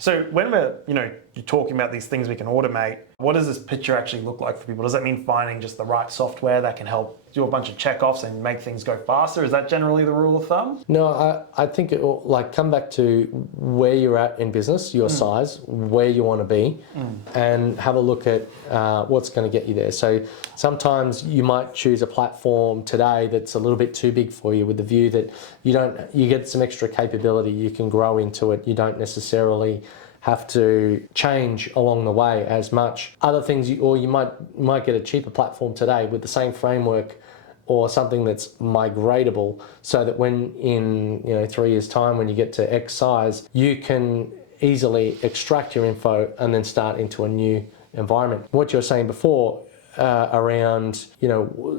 So when we're, you're talking about these things we can automate, what does this picture actually look like for people? Does that mean finding just the right software that can help do a bunch of checkoffs and make things go faster? Is that generally the rule of thumb? No, I think it will come back to where you're at in business, your size, where you want to be, and have a look at what's going to get you there. So sometimes you might choose a platform today that's a little bit too big for you, with the view that you get some extra capability, you can grow into it, you don't necessarily have to change along the way as much. Other things, or you might get a cheaper platform today with the same framework, or something that's migratable, so that when in 3 years' time, when you get to X size, you can easily extract your info and then start into a new environment. What you were saying before around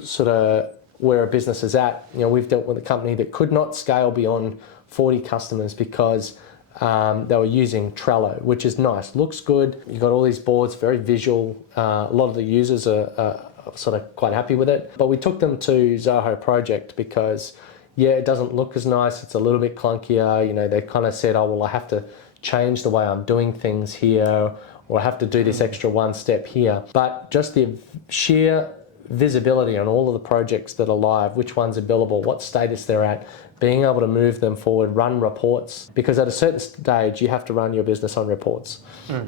sort of where a business is at, we've dealt with a company that could not scale beyond 40 customers because they were using Trello, which is nice, looks good. You've got all these boards, very visual. A lot of the users are sort of quite happy with it. But we took them to Zoho Project because, it doesn't look as nice. It's a little bit clunkier. They kind of said, oh, well, I have to change the way I'm doing things here, or I have to do this extra one step here. But just the sheer visibility on all of the projects that are live, which ones are billable, what status they're at, being able to move them forward, run reports, because at a certain stage you have to run your business on reports.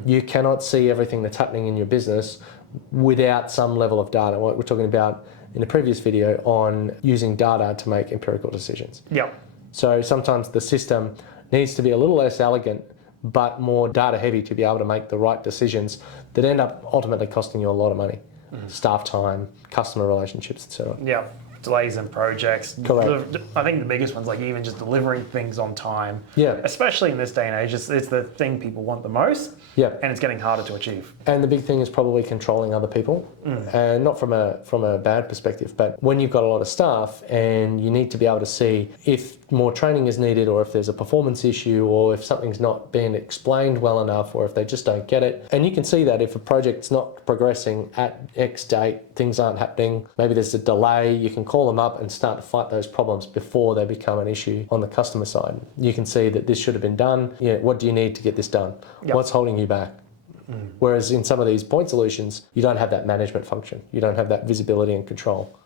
You cannot see everything that's happening in your business without some level of data. What we're talking about in the previous video on using data to make empirical decisions. Yeah. So sometimes the system needs to be a little less elegant, but more data heavy to be able to make the right decisions that end up ultimately costing you a lot of money. Staff time, customer relationships, etc. Yeah. Delays in projects. Correct. I think the biggest one's like even just delivering things on time. Yeah. Especially in this day and age, it's the thing people want the most. Yeah. And it's getting harder to achieve. And the big thing is probably controlling other people, and not from a bad perspective, but when you've got a lot of staff and you need to be able to see if more training is needed, or if there's a performance issue, or if something's not being explained well enough, or if they just don't get it. And you can see that if a project's not progressing at X date, things aren't happening, maybe there's a delay, you can call them up and start to fight those problems before they become an issue on the customer side. You can see that this should have been done. What do you need to get this done? Yep. What's holding you back? Whereas in some of these point solutions, you don't have that management function. You don't have that visibility and control.